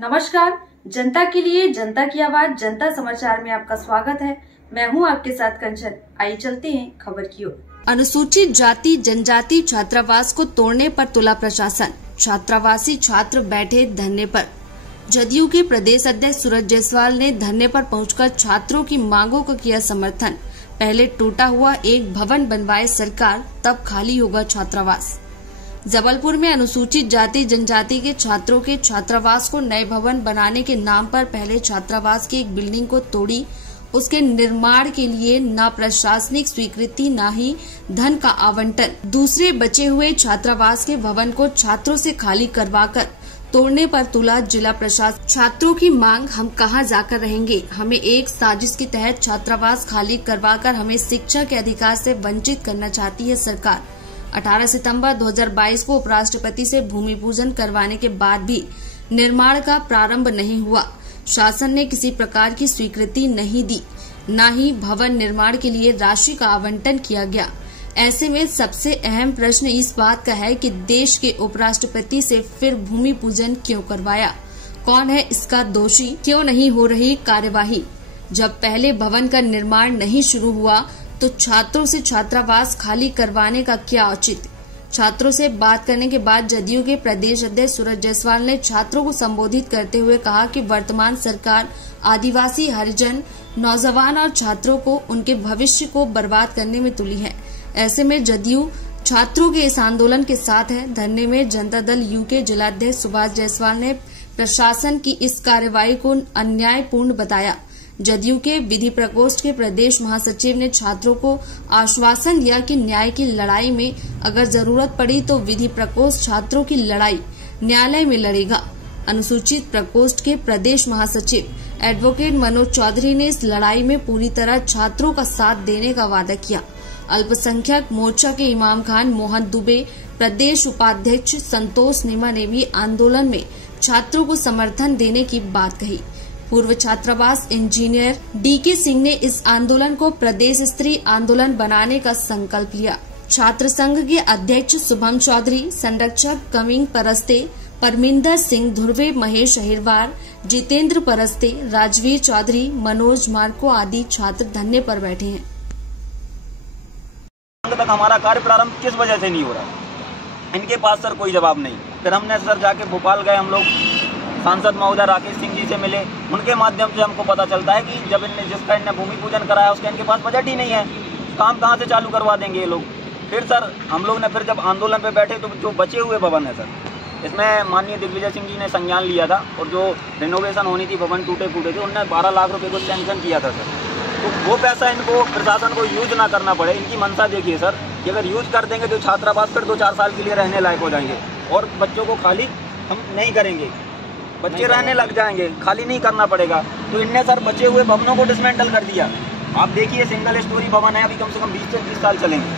नमस्कार, जनता के लिए जनता की आवाज जनता समाचार में आपका स्वागत है। मैं हूं आपके साथ कंचन। आइए चलते हैं खबर की ओर। अनुसूचित जाति जनजाति छात्रावास को तोड़ने पर तुला प्रशासन, छात्रावासी छात्र बैठे धरने पर। जदयू के प्रदेश अध्यक्ष सूरज जायसवाल ने धरने पर पहुंचकर छात्रों की मांगों को किया समर्थन। पहले टूटा हुआ एक भवन बनवाए सरकार, तब खाली होगा छात्रावास। जबलपुर में अनुसूचित जाति जनजाति के छात्रों के छात्रावास को नए भवन बनाने के नाम पर पहले छात्रावास की एक बिल्डिंग को तोड़ी। उसके निर्माण के लिए न प्रशासनिक स्वीकृति न ही धन का आवंटन। दूसरे बचे हुए छात्रावास के भवन को छात्रों से खाली करवाकर तोड़ने पर तुला जिला प्रशासन। छात्रों की मांग, हम कहां जाकर रहेंगे? हमें एक साजिश के तहत छात्रावास खाली करवाकर हमें शिक्षा के अधिकार से वंचित करना चाहती है सरकार। 18 सितंबर 2022 को उपराष्ट्रपति से भूमि पूजन करवाने के बाद भी निर्माण का प्रारंभ नहीं हुआ। शासन ने किसी प्रकार की स्वीकृति नहीं दी, न ही भवन निर्माण के लिए राशि का आवंटन किया गया। ऐसे में सबसे अहम प्रश्न इस बात का है कि देश के उपराष्ट्रपति से फिर भूमि पूजन क्यों करवाया? कौन है इसका दोषी? क्यों नहीं हो रही कार्यवाही? जब पहले भवन का निर्माण नहीं शुरू हुआ तो छात्रों से छात्रावास खाली करवाने का क्या औचित्य? छात्रों से बात करने के बाद जदयू के प्रदेश अध्यक्ष सूरज जायसवाल ने छात्रों को संबोधित करते हुए कहा कि वर्तमान सरकार आदिवासी, हरिजन, नौजवान और छात्रों को उनके भविष्य को बर्बाद करने में तुली है। ऐसे में जदयू छात्रों के इस आंदोलन के साथ है। धरने में जनता दल यू के जिलाध्यक्ष सुभाष जायसवाल ने प्रशासन की इस कार्रवाई को अन्यायपूर्ण बताया। जदयू के विधि प्रकोष्ठ के प्रदेश महासचिव ने छात्रों को आश्वासन दिया कि न्याय की लड़ाई में अगर जरूरत पड़ी तो विधि प्रकोष्ठ छात्रों की लड़ाई न्यायालय में लड़ेगा। अनुसूचित प्रकोष्ठ के प्रदेश महासचिव एडवोकेट मनोज चौधरी ने इस लड़ाई में पूरी तरह छात्रों का साथ देने का वादा किया। अल्पसंख्यक मोर्चा के इमाम खान, मोहन दुबे, प्रदेश उपाध्यक्ष संतोष नीमा ने भी आंदोलन में छात्रों को समर्थन देने की बात कही। पूर्व छात्रावास इंजीनियर डीके सिंह ने इस आंदोलन को प्रदेश स्तरीय आंदोलन बनाने का संकल्प लिया। छात्र संघ के अध्यक्ष शुभम चौधरी, संरक्षक कविंग परस्ते, परमिंदर सिंह धुर्वे, महेश अहिरवार, जितेंद्र परस्ते, राजवीर चौधरी, मनोज मार्को आदि छात्र धरने पर बैठे हैं। तक हमारा कार्य प्रारंभ किस वजह से नहीं हो रहा? इनके पास सर कोई जवाब नहीं। फिर हमने सर जाके भोपाल गए, हम लोग सांसद महोदय राकेश सिंह जी से मिले। उनके माध्यम से हमको पता चलता है कि जब जिसका इनने भूमि पूजन कराया उसका इनके पास बजट ही नहीं है, काम कहाँ से चालू करवा देंगे ये लोग। फिर सर हम लोग ने फिर जब आंदोलन पे बैठे तो जो बचे हुए भवन है सर, इसमें माननीय दिग्विजय सिंह जी ने संज्ञान लिया था और जो रिनोवेशन होनी थी, भवन टूटे फूटे थे, उनने 12 लाख रुपये को सैंक्शन किया था सर। तो वो पैसा इनको प्रशासन को यूज ना करना पड़े, इनकी मंशा देखिए सर कि अगर यूज कर देंगे तो छात्रावास फिर 2-4 साल के लिए रहने लायक हो जाएंगे और बच्चों को खाली हम नहीं करेंगे, बच्चे रहने लग जाएंगे, खाली नहीं करना पड़ेगा। तो इनने सर बचे हुए भवनों को डिसमेंटल कर दिया। आप देखिए सिंगल स्टोरी भवन है, अभी कम से कम 20 से 30 साल चलेंगे।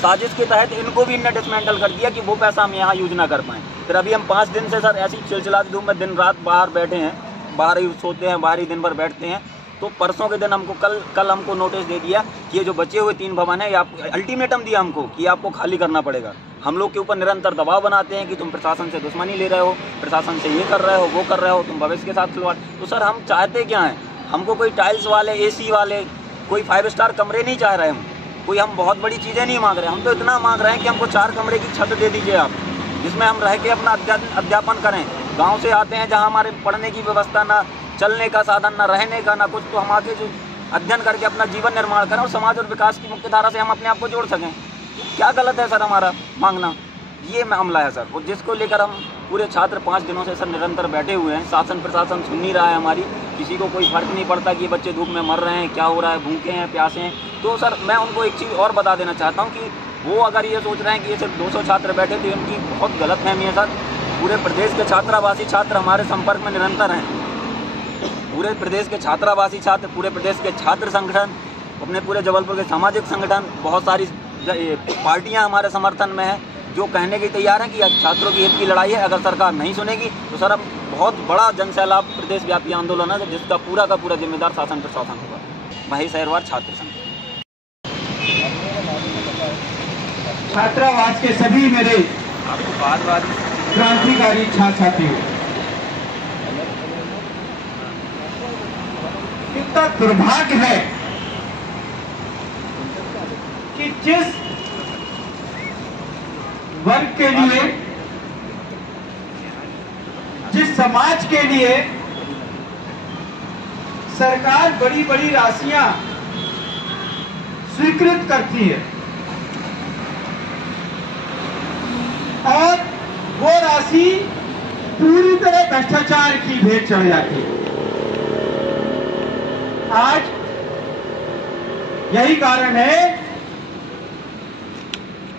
साजिश के तहत इनको भी इनने डिसमेंटल कर दिया कि वो पैसा हम यहाँ यूज ना कर पाएँ। फिर अभी हम 5 दिन से सर ऐसी सिलसिलाती धूप में दिन रात बाहर बैठे हैं, बाहर ही सोते हैं, बाहर ही दिन भर बैठते हैं। तो परसों के दिन हमको कल हमको नोटिस दे दिया कि ये जो बचे हुए 3 भवन है, आप अल्टीमेटम दिया हमको कि आपको खाली करना पड़ेगा। हम लोग के ऊपर निरंतर दबाव बनाते हैं कि तुम प्रशासन से दुश्मनी ले रहे हो, प्रशासन से ये कर रहे हो, वो कर रहे हो, तुम भविष्य के साथ खिलवाड़। तो सर हम चाहते क्या हैं? हमको कोई टाइल्स वाले, एसी वाले, कोई 5 स्टार कमरे नहीं चाह रहे हम, कोई हम बहुत बड़ी चीज़ें नहीं मांग रहे। हम तो इतना मांग रहे हैं कि हमको 4 कमरे की छत दे दीजिए आप, जिसमें हम रह के अपना अध्यापन करें। गाँव से आते हैं जहाँ हमारे पढ़ने की व्यवस्था ना, चलने का साधन ना, रहने का ना कुछ, तो हम आगे जो अध्ययन करके अपना जीवन निर्माण करें और समाज और विकास की मुख्य धारा से हम अपने आप को जोड़ सकें। क्या गलत है सर हमारा मांगना? ये मामला है सर, और जिसको लेकर हम पूरे छात्र 5 दिनों से सर निरंतर बैठे हुए हैं। शासन प्रशासन सुन नहीं रहा है हमारी, किसी को कोई फर्क नहीं पड़ता कि बच्चे धूप में मर रहे हैं, क्या हो रहा है, भूखे हैं, प्यासे हैं। तो सर मैं उनको एक चीज़ और बता देना चाहता हूँ कि वो अगर ये सोच रहे हैं कि ये सिर्फ 200 छात्र बैठे, तो इनकी बहुत गलतफहमी है सर। पूरे प्रदेश के छात्रावासी छात्र हमारे संपर्क में निरंतर हैं। पूरे प्रदेश के छात्रावासी छात्र, पूरे प्रदेश के छात्र संगठन, अपने पूरे जबलपुर के सामाजिक संगठन, बहुत सारी पार्टियां हमारे समर्थन में हैं, जो कहने के तैयार हैं कि छात्रों की हित की लड़ाई है। अगर सरकार नहीं सुनेगी तो सर अब बहुत बड़ा जनसैलाब प्रदेश व्यापी आंदोलन है जिसका पूरा का पूरा जिम्मेदार शासन प्रशासन होगा। महेश अहिरवार, छात्र संघ। छात्रावास के सभी मेरे क्रांतिकारी छात्र साथियों, का दुर्भाग्य है कि जिस वर्ग के लिए, जिस समाज के लिए सरकार बड़ी बड़ी राशियां स्वीकृत करती है और वो राशि पूरी तरह भ्रष्टाचार की भेंट चढ़ जाती है। आज यही कारण है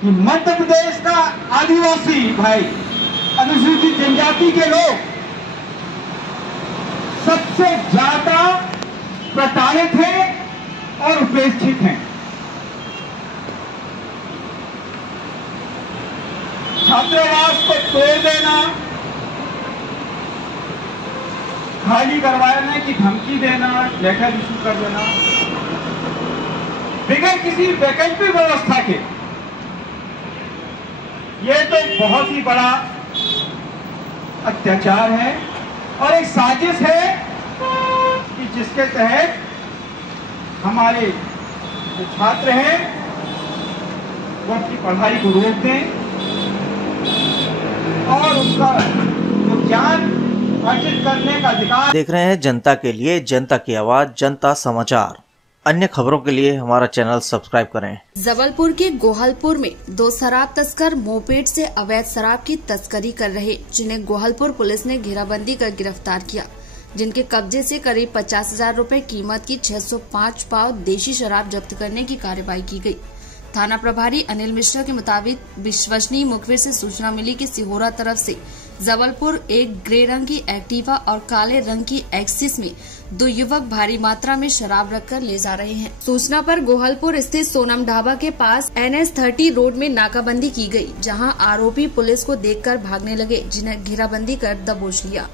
कि मध्य प्रदेश का आदिवासी भाई, अनुसूचित जनजाति के लोग सबसे ज्यादा प्रताड़ित हैं और उपेक्षित हैं। छात्रावास को तोड़ देना, खाली करवाने की धमकी देना, लेटर इशू कर देना बगैर किसी वैकल्पिक व्यवस्था के, ये तो बहुत ही बड़ा अत्याचार है और एक साजिश है कि जिसके तहत हमारे जो छात्र हैं वो अपनी पढ़ाई को रोक दें और उनका जो ज्ञान अर्जित करने का अधिकार। देख रहे हैं जनता के लिए, जनता की आवाज, जनता समाचार। अन्य खबरों के लिए हमारा चैनल सब्सक्राइब करें। जबलपुर के गोहलपुर में 2 शराब तस्कर मोपेड से अवैध शराब की तस्करी कर रहे, जिन्हें गोहलपुर पुलिस ने घेराबंदी कर गिरफ्तार किया, जिनके कब्जे से करीब 50,000 रूपए कीमत की 605 पाव देशी शराब जब्त करने की कार्रवाई की गई। थाना प्रभारी अनिल मिश्रा के मुताबिक विश्वसनीय मुखबिर से सूचना मिली कि सिहोरा तरफ से जबलपुर एक ग्रे रंग की एक्टिवा और काले रंग की एक्सिस में 2 युवक भारी मात्रा में शराब रखकर ले जा रहे हैं। सूचना पर गोहलपुर स्थित सोनम ढाबा के पास NS30 रोड में नाकाबंदी की गई, जहां आरोपी पुलिस को देखकर भागने लगे, जिन्हें घेराबंदी कर दबोच लिया।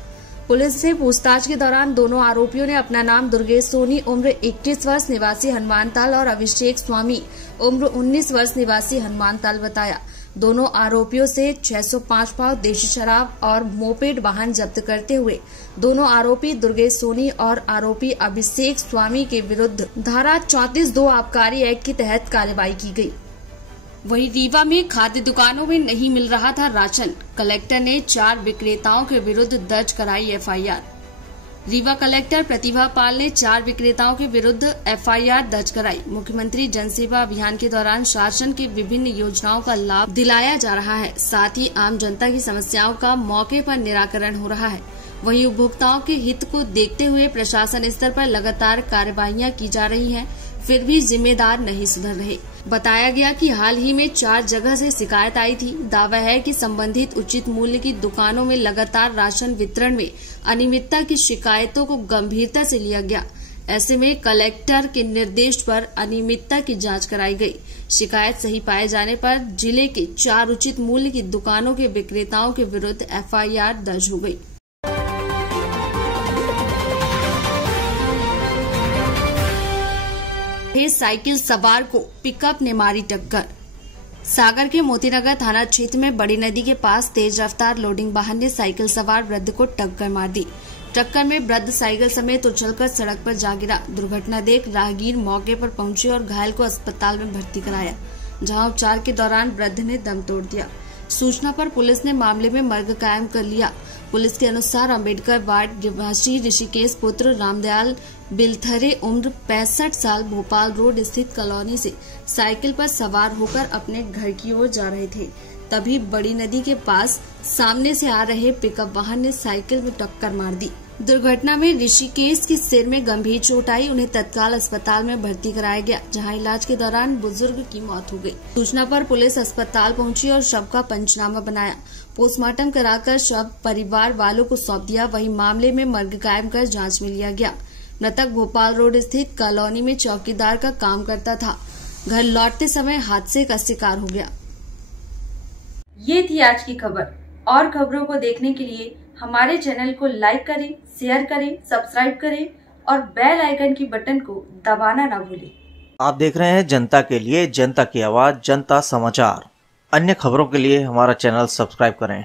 पुलिस से पूछताछ के दौरान दोनों आरोपियों ने अपना नाम दुर्गेश सोनी उम्र 21 वर्ष निवासी हनुमानताल और अभिषेक स्वामी उम्र 19 वर्ष निवासी हनुमानताल बताया। दोनों आरोपियों से 605 पाव देशी शराब और मोपेड वाहन जब्त करते हुए दोनों आरोपी दुर्गेश सोनी और आरोपी अभिषेक स्वामी के विरुद्ध धारा 34(2) आबकारी एक्ट के तहत कार्रवाई की गई। वहीं रीवा में खाद्य दुकानों में नहीं मिल रहा था राशन, कलेक्टर ने 4 विक्रेताओं के विरुद्ध दर्ज कराई FIR। रीवा कलेक्टर प्रतिभा पाल ने 4 विक्रेताओं के विरुद्ध FIR दर्ज कराई। मुख्यमंत्री जनसेवा अभियान के दौरान शासन की विभिन्न योजनाओं का लाभ दिलाया जा रहा है, साथ ही आम जनता की समस्याओं का मौके पर निराकरण हो रहा है। वहीं उपभोक्ताओं के हित को देखते हुए प्रशासन स्तर पर लगातार कार्रवाइयां की जा रही हैं, फिर भी जिम्मेदार नहीं सुधर रहे। बताया गया कि हाल ही में 4 जगह से शिकायत आई थी। दावा है कि संबंधित उचित मूल्य की दुकानों में लगातार राशन वितरण में अनियमितता की शिकायतों को गंभीरता से लिया गया। ऐसे में कलेक्टर के निर्देश पर अनियमितता की जांच कराई गई। शिकायत सही पाए जाने पर जिले के 4 उचित मूल्य की दुकानों के विक्रेताओं के विरुद्ध FIR दर्ज हो गई। साइकिल सवार को पिकअप ने मारी टक्कर। सागर के मोतीनगर थाना क्षेत्र में बड़ी नदी के पास तेज रफ्तार लोडिंग वाहन ने साइकिल सवार वृद्ध को टक्कर मार दी। टक्कर में वृद्ध साइकिल समेत उछलकर सड़क पर जा गिरा। दुर्घटना देख राहगीर मौके पर पहुंचे और घायल को अस्पताल में भर्ती कराया, जहां उपचार के दौरान वृद्ध ने दम तोड़ दिया। सूचना पर पुलिस ने मामले में मर्ग कायम कर लिया। पुलिस के अनुसार अम्बेडकर वार्ड निवासी ऋषिकेश पुत्र रामदयाल बिलथरे उम्र 65 साल भोपाल रोड स्थित कॉलोनी से साइकिल पर सवार होकर अपने घर की ओर जा रहे थे। तभी बड़ी नदी के पास सामने से आ रहे पिकअप वाहन ने साइकिल में टक्कर मार दी। दुर्घटना में ऋषिकेश के सिर में गंभीर चोट आई। उन्हें तत्काल अस्पताल में भर्ती कराया गया, जहां इलाज के दौरान बुजुर्ग की मौत हो गई। सूचना पर पुलिस अस्पताल पहुंची और शव का पंचनामा बनाया। पोस्टमार्टम कराकर शव परिवार वालों को सौंप दिया। वहीं मामले में मर्ग कायम कर जांच में लिया गया। मृतक भोपाल रोड स्थित कॉलोनी में चौकीदार का काम करता था। घर लौटते समय हादसे का शिकार हो गया। ये थी आज की खबर। और खबरों को देखने के लिए हमारे चैनल को लाइक करें, शेयर करें, सब्सक्राइब करें और बेल आइकन की बटन को दबाना ना भूलें। आप देख रहे हैं जनता के लिए, जनता की आवाज, जनता समाचार। अन्य खबरों के लिए हमारा चैनल सब्सक्राइब करें।